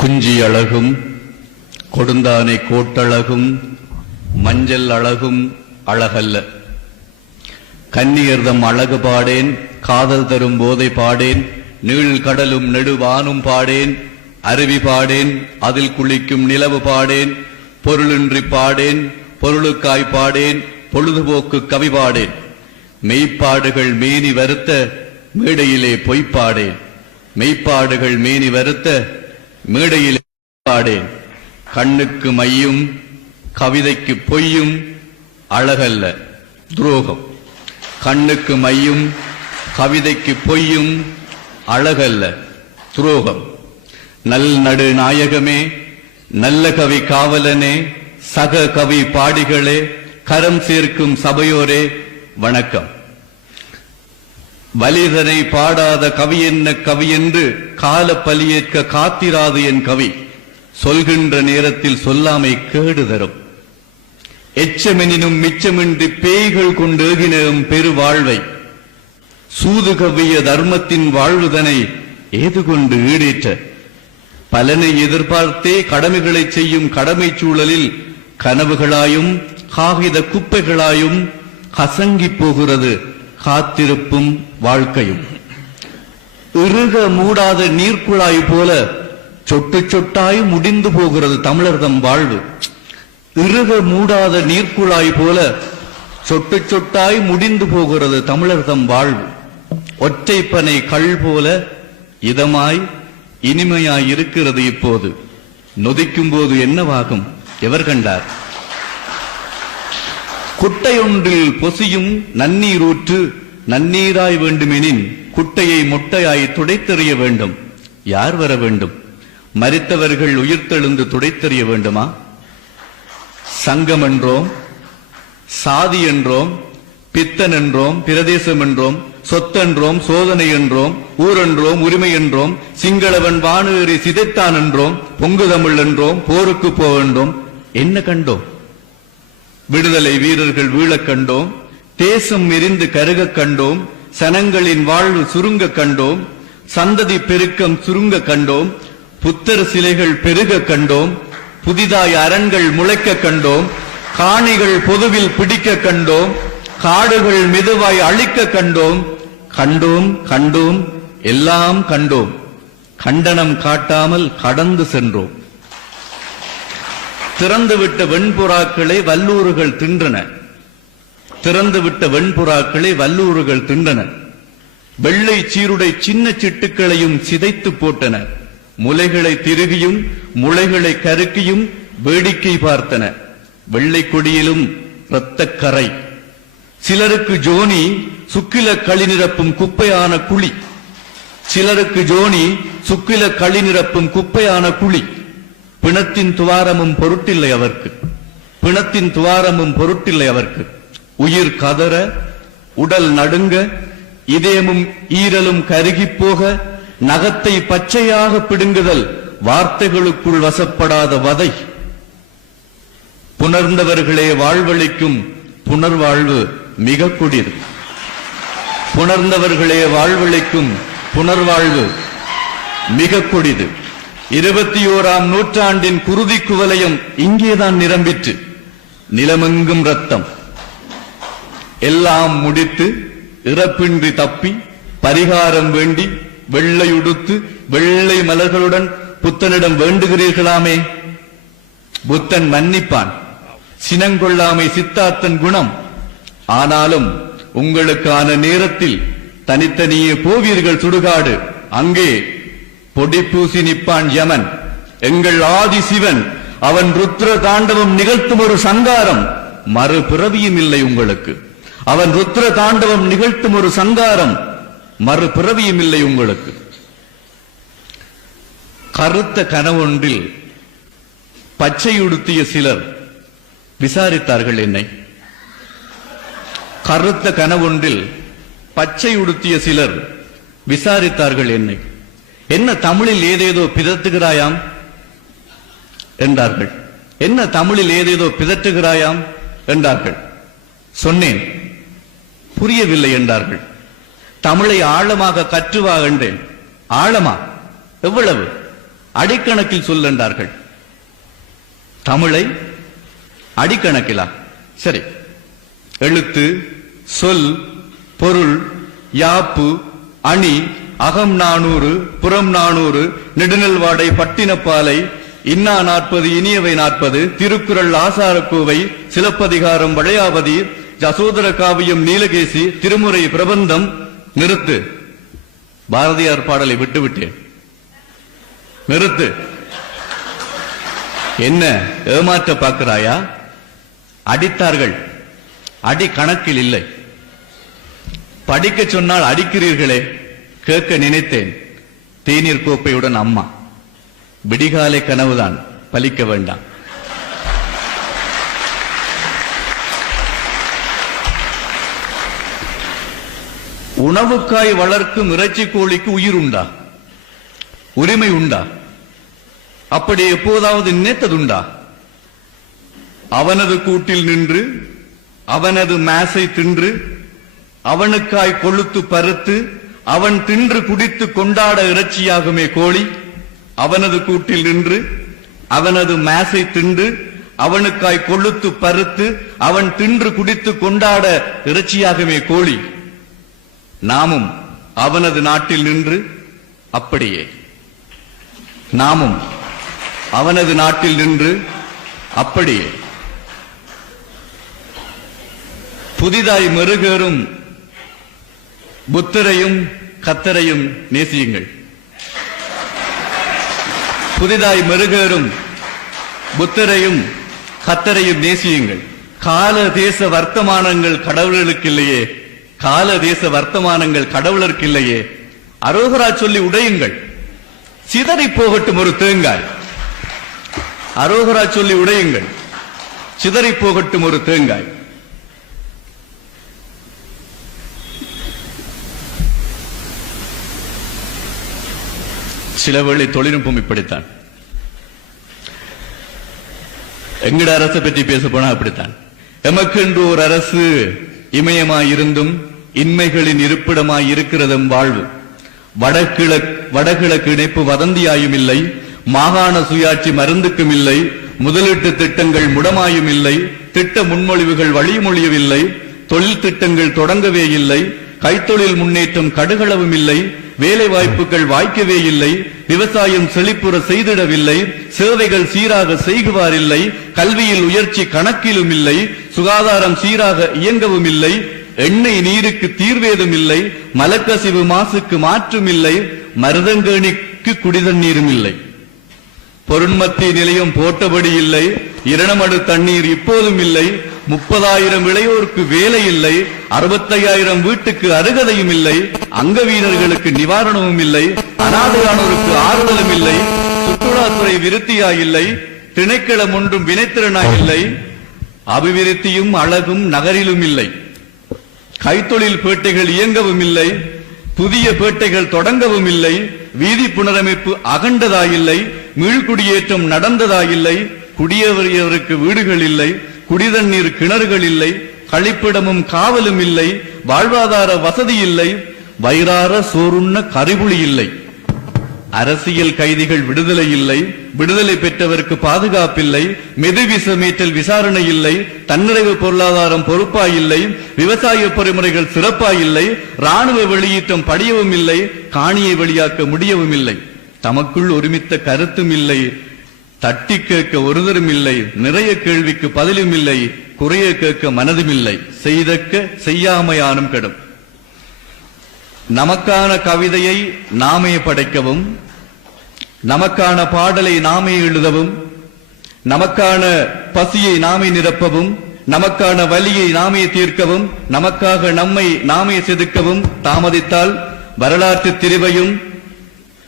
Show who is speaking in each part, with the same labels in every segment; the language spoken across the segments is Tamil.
Speaker 1: குஞ்சி அழகும் கொடுந்தானை கோட்டழகும் மஞ்சள் அழகும் அழகல்ல. கன்னியர்தம் அழகு பாடேன் காதல் தரும் போதை பாடேன் நீள் கடலும் நெடுவானும் பாடேன் அருவி பாடேன் அதில் குளிக்கும் நிலவு பாடேன் பொருளின்றி பாடேன் பொருளுக்காய் பாடேன் பொழுதுபோக்கு கவி பாடேன். மெய்ப்பாடுகள் மேனி வருத்த மேடையிலே பொய்ப்பாடேன். மெய்ப்பாடுகள் மேனி வருத்த மேடையில் பாடேன் கண்ணுக்கு மையும் கவிதைக்கு பொய்யும் அழகல்ல துரோகம். கண்ணுக்கு மையும் கவிதைக்கு பொய்யும் அழகல்ல துரோகம். நல் நடு நாயகமே நல்ல கவி காவலனே சக கவி பாடிகளே கரம் சேர்க்கும் சபையோரே வணக்கம். வலிதனை பாடாத கவி என்ன கவி என்று கால பலியேற்க காத்திராது என் கவி. சொல்கின்ற நேரத்தில் சொல்லாமை கேடு தரும். எச்சமெனினும் மிச்சமின்றி பேய்கள் கொண்டேகினும் பெருவாழ்வை. பெரு வாழ்வை சூது கவ்விய தர்மத்தின் வாழ்வுதனை ஏது கொண்டு ஈடேற்ற. பலனை எதிர்பார்த்தே கடமைகளை செய்யும் கடமை சூழலில் கனவுகளாயும் காகித குப்பைகளாயும் கசங்கி போகிறது. காத்திருப்பும் வாழ்க்கையும். இறுக மூடாத நீர்க்குழாய் போல சொட்டு சொட்டாய் முடிந்து போகிறது தமிழர்தம் வாழ்வு. இறுக மூடாத நீர்க்குழாய் போல சொட்டு சொட்டாய் முடிந்து போகிறது தமிழர்தம் வாழ்வு. ஒற்றைப்பனை கள் போல இதமாய் இனிமையாய் இருக்கிறது இப்போது. நொதிக்கும் போது என்னவாகும் எவர் கண்டார்? குட்டையொன்றில் பொசியும் நன்னீரூற்று நன்னீராய் வேண்டுமெனின் குட்டையை மொட்டையாய் துடைத்தெறிய வேண்டும். யார் வர வேண்டும்? மறித்தவர்கள் உயிர்த்தெழுந்து துடைத்தெறிய வேண்டுமா? சங்கம் என்றோம் சாதி என்றோம் பித்தன் என்றோம் பிரதேசம் என்றோம் சொத்தென்றோம் சோதனை என்றோம் ஊரென்றோம் உரிமை என்றோம் சிங்களவன் வானேறி சிதைத்தான் என்றோம் பொங்கு தமிழ் என்றோம் போருக்கு போவென்றோம். என்ன கண்டோம்? விடுதலை வீரர்கள் வீழக் கண்டோம் தேசம் எரிந்து கருகக் கண்டோம் சனங்களின் வாழ்வு சுருங்க கண்டோம் சந்ததி பெருக்கம் சுருங்க கண்டோம் புத்தர் சிலைகள் பெருக கண்டோம் புதிதாய் அரண்கள் முளைக்க கண்டோம் காணிகள் பொதுவில் பிடிக்க கண்டோம் காடுகள் மெதுவாய் அழிக்க கண்டோம் கண்டோம் கண்டோம் எல்லாம் கண்டோம். கண்டனம் காட்டாமல் கடந்து சென்றோம். திறந்துவிட்ட வெண்புறாக்களை வல்லூறுகள் தின்றன. திறந்துவிட்ட வெண்புறாக்களை வல்லூறுகள் தின்றன. வெள்ளை சீருடை சின்ன சிட்டுக்களையும் சிதைத்து போட்டன. முலைகளை திருகியும் முளைகளை கருக்கியும் வேடிக்கை பார்த்தன. வெள்ளை கொடியிலும் இரத்தக்கரை சிலருக்கு ஜோனி சுக்கில களி நிரப்பும் குப்பையான குழி. சிலருக்கு ஜோனி சுக்கில களி நிரப்பும் குப்பையான குழி. பிணத்தின் துவாரமும் பொருட்டில்லை அவர்க்கு. பிணத்தின் துவாரமும் பொருட்டில்லை அவர்க்கு. உயிர் கதற உடல் நடுங்க இதயமும் ஈரலும் கருகிப் போக நகத்தை பச்சையாக பிடுங்குதல் வார்த்தைகளுக்குள் வசப்படாத வதை. புணர்ந்தவர்களே வாழ்வளிக்கும் புனர்வாழ்வு மிக கொடிது புணர்ந்தவர்களே வாழ்வளிக்கும் புனர்வாழ்வு மிக கொடிது இருபத்தி ஓராம் நூற்றாண்டின் குருதி குவலையும் இங்கேதான் நிரம்பிற்று. நிலமெங்கும் ரத்தம் எல்லாம் முடித்து இறப்பின்றி தப்பி பரிகாரம் வேண்டி வெள்ளை உடுத்து வெள்ளை மலர்களுடன் புத்தனிடம் வேண்டுகிறீர்களாமே? புத்தன் மன்னிப்பான். சினங்கொள்ளாமை சித்தார்த்தன் குணம். ஆனாலும் உங்களுக்கான நேரத்தில் தனித்தனியே போவீர்கள் சுடுகாடு. அங்கே பொடி பூசி நிப்பான் யமன். எங்கள் ஆதி சிவன் அவன் ருத்ர தாண்டவம் நிகழ்த்தும் ஒரு சங்காரம். மறுபிறவியும் இல்லை உங்களுக்கு. அவன் ருத்ர தாண்டவம் நிகழ்த்தும் ஒரு சங்காரம். மறுபிறவியும் இல்லை உங்களுக்கு. கருத்த கனவொன்றில் பச்சையுடுத்திய சிலர் விசாரித்தார்கள் என்னை. கருத்த கனவொன்றில் பச்சை உடுத்திய சிலர் விசாரித்தார்கள் என்னை. என்ன தமிழில் ஏதேதோ பிதற்றுகிறாயாம்? என்றார்கள். என்ன தமிழில் ஏதேதோ பிதற்றுகிறாயாம்? என்றார்கள். சொன்னேன். புரியவில்லை என்றார்கள். தமிழை ஆழமாக கற்றுவா என்றேன். ஆழமா? எவ்வளவு? அடிக்கணக்கில் சொல் என்றார்கள். தமிழை அடிக்கணக்கிலா? சரி. எழுத்து சொல் பொருள் யாப்பு அணி அகம் நானூறு புறம் நானூறு நெடுநெல்வாடை பட்டினப்பாலை இன்னா நாற்பது இனியவை நாற்பது திருக்குறள் ஆசாரக்கோவை சிலப்பதிகாரம் வளையாவதி ஜசோதர காவியம் நீலகேசி திருமுறை பிரபந்தம் நிறுத்து. பாரதியார் பாடலை விட்டுவிட்டேன் நிறுத்து. என்ன ஏமாற்ற பார்க்கிறாயா? அடித்தார்கள். அடி கணக்கில் இல்லை. படிக்க சொன்னால் அடிக்கிறீர்களே. கேட்க நினைத்தேன். தேநீர் கோப்பையுடன் அம்மா. விடிகாலை கனவுதான் பலிக்க வேண்டாம். உணவுக்காய் வளர்க்கும் இறைச்சி கோழிக்கு உயிர் உண்டா? உரிமை உண்டா? அப்படி எப்போதாவது நினைத்ததுண்டா? அவனது கூட்டில் நின்று அவனது மேசை தின்று அவனுக்காய் கொழுத்து பருத்து அவன் தின்று குடித்து கொண்டாட இறைச்சியாகுமே கோழி. அவனது கூட்டில் நின்று அவனது மேசை தின்று அவனுக்காய் கொழுத்து பருத்து அவன் தின்று குடித்து கொண்டாட இறைச்சியாகுமே கோழி. நாமும் அவனது நாட்டில் நின்று அப்படியே. நாமும் அவனது நாட்டில் நின்று அப்படியே. புதிதாய் மெருகேறும் புத்தரையும் கத்தரையும் நேசியுங்கள். புதிதாய் மெருகேறும் புத்தரையும் கத்தரையும் நேசியுங்கள். கால தேச வர்த்தமானங்கள் கடவுளர்களுக்கு இல்லையே கால தேச வர்த்தமானங்கள் கடவுளருக்கு இல்லையே அரோகரா சொல்லி உடையுங்கள். சிதறி போகட்டும் ஒரு தேங்காய். அரோகரா சொல்லி உடையுங்கள். சிதறி போகட்டும் ஒரு தேங்காய். சில வேளை தொழில்நுட்பம் இப்படித்தான். எங்கட அரசை பற்றி பேச போனா அப்படித்தான். எமக்கென்று ஒரு அரசு இமயமாயிருந்தும் இன்மைகளின் இருப்பிடமாய் இருக்கிறதும் வாழ்வு. வடகிழக் வடகிழக்கு இணைப்பு வதந்தியாயும் இல்லை மாகாண சுயாட்சி மருந்துக்கும் இல்லை முதலீட்டு திட்டங்கள் முடமாயும் இல்லை திட்ட முன்மொழிவுகள் வழிமொழியவில்லை தொழில் திட்டங்கள் தொடங்கவே இல்லை கைத்தொழில் முன்னேற்றம் கடுகளவும் இல்லை வேலை வாய்ப்புகள் வாய்க்கவே இல்லை விவசாயம் செழிப்புற செய்திடவில்லை சேவைகள் சீராக செய்குவாரில்லை கல்வியில் உயர்ச்சி கணக்கிலும் இல்லை சுகாதாரம் சீராக இயங்கவும் இல்லை எண்ணெய் நீருக்கு தீர்வேதும் இல்லை மலக்கசிவு மாசுக்கு மாற்றும் இல்லை மருதங்கேணிக்கு குடிதண்ணீரும் இல்லை. பொருண்மத்தி நிலையம் போட்டபடி இல்லை இரணமடு தண்ணீர் இப்போதும் இல்லை முப்பதாயிரம் இளையோருக்கு வேலை இல்லை அறுபத்தையாயிரம் வீட்டுக்கு அருகதையும் இல்லை அங்க வீரர்களுக்கு நிவாரணமும் இல்லை அனாதையானோருக்கு ஆறுதலும் இல்லை சுற்றுலாத்துறை விருத்தியா இல்லை திணைக்களம் ஒன்றும் வினைத்திறனா இல்லை அபிவிருத்தியும் அழகும் நகரிலும் இல்லை. கைத்தொழில் பேட்டைகள் இயங்கவும் இல்லை புதிய பேட்டைகள் தொடங்கவும் இல்லை வீதி புனரமைப்பு அகண்டதா இல்லை மீள்குடியேற்றம் நடந்ததா இல்லை குடியேறியவருக்கு வீடுகள் இல்லை குடிதண்ணீர் கிணறுகள் இல்லை கழிப்பிடமும் காவலும் இல்லை வாழ்வாதார வசதி இல்லை வயிறார சோறுண்ண கரிபுளி இல்லை. அரசியல் கைதிகள் விடுதலை இல்லை விடுதலை பெற்றவருக்கு பாதுகாப்பில்லை மெதுவிசமேற்றல் விசாரணை இல்லை தன்னிறைவு பொருளாதாரம் பொறுப்பாயில்லை விவசாய பொறிமுறைகள் சிறப்பாயில்லை ராணுவ வெளியீட்டம் படியவும் இல்லை காணியை வெளியாக்க முடியவும் இல்லை. தமக்குள் ஒருமித்த கருத்தும் இல்லை தட்டி கேட்க ஒருதரும் இல்லை நிறைய கேள்விக்கு பதிலும் இல்லை குறைய கேட்க மனதும் இல்லை செய்தக்க செய்யாமையானும் கெடும். நமக்கான கவிதையை நாமே படைக்கவும் நமக்கான பாடலை நாமே எழுதவும் நமக்கான பசியை நாமே நிரப்பவும் நமக்கான வலியை நாமே தீர்க்கவும் நமக்காக நம்மை நாமே செதுக்கவும் தாமதித்தால் வரலாற்று திரிவையும்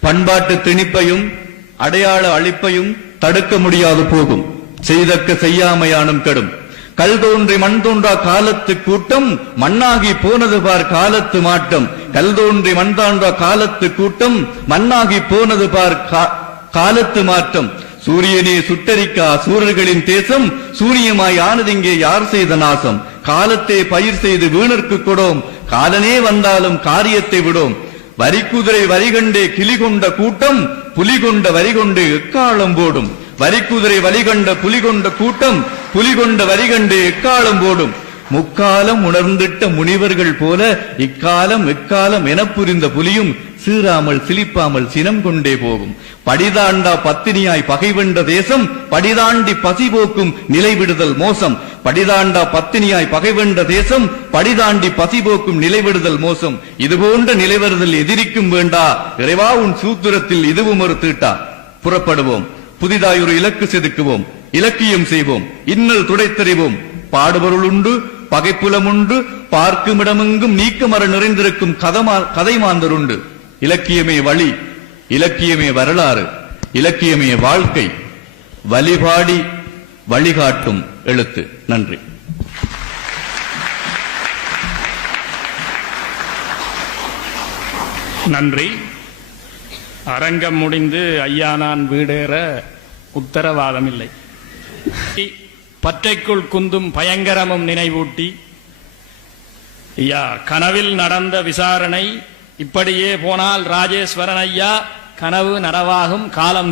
Speaker 1: பண்பாட்டு திணிப்பையும் அடையாள அழிப்பையும் தடுக்க முடியாது போகும். செய்தக்க செய்யாமையானும் கெடும். கல் தோன்றி மண் தோன்றா காலத்து கூட்டம் மண்ணாகி போனது பார் காலத்து மாட்டம். கல் தோன்றி மண் தாண்டா காலத்து கூட்டம் மண்ணாகி போனது பார் கா- காலத்து மாற்றம் சூரியனே சுட்டரிக்கா சூரர்களின் தேசம் சூரியமாய் ஆனதிங்கே யார் செய்த நாசம்? காலத்தை பயிர் செய்து வீணர்க்கு கொடோம். காலனே வந்தாலும் காரியத்தை விடோம். வரிக்குதிரை வரிகண்டே கிளி கொண்ட கூட்டம் புலிகொண்ட வரிகொண்டு வரி கொண்டு எக்காலம் போடும்? வரிக்குதிரை வலி கண்ட கூட்டம் புலிகொண்ட வரிகண்டு வரி கண்டு எக்காலம் போடும்? முக்காலம் உணர்ந்திட்ட முனிவர்கள் போல இக்காலம் எக்காலம் என புரிந்த புலியும் சீராமல் சிலிப்பாமல் சினம் கொண்டே போகும். படிதாண்டா பத்தினியாய் பகைவென்ற தேசம் படிதாண்டி பசி போக்கும் நிலைவிடுதல் மோசம். படிதாண்டா பத்தினியாய் பகைவென்ற தேசம் படிதாண்டி பசி போக்கும் நிலைவிடுதல் மோசம். இதுபோன்ற நிலைவருதல் எதிரிக்கும் வேண்டா. இறைவா உன் சூத்திரத்தில் இதுவும் ஒரு தீட்டா புறப்படுவோம். புதிதாய் ஒரு இலக்கு செதுக்குவோம். இலக்கியம் செய்வோம். இன்னல் துடைத்தறிவோம். பாடுபொருள் உண்டு பகைப்புலம் உண்டு பார்க்குமிடமெங்கும் நீக்கமர நிறைந்திருக்கும் கதை மாந்தருண்டு இலக்கியமே வழி இலக்கியமே வரலாறு இலக்கியமே வாழ்க்கை. வழிபாடி வழிகாட்டும் எழுத்து. நன்றி.
Speaker 2: நன்றி. அரங்கம் முடிந்து ஐயா நான் வீடேற உத்தரவாதம் இல்லை பற்றைக்குள் குந்தும் பயங்கரமும் நினைவூட்டி ஐயா கனவில் நடந்த விசாரணை இப்படியே போனால் ராஜேஸ்வரன் ஐயா கனவு நனவாகும் காலம்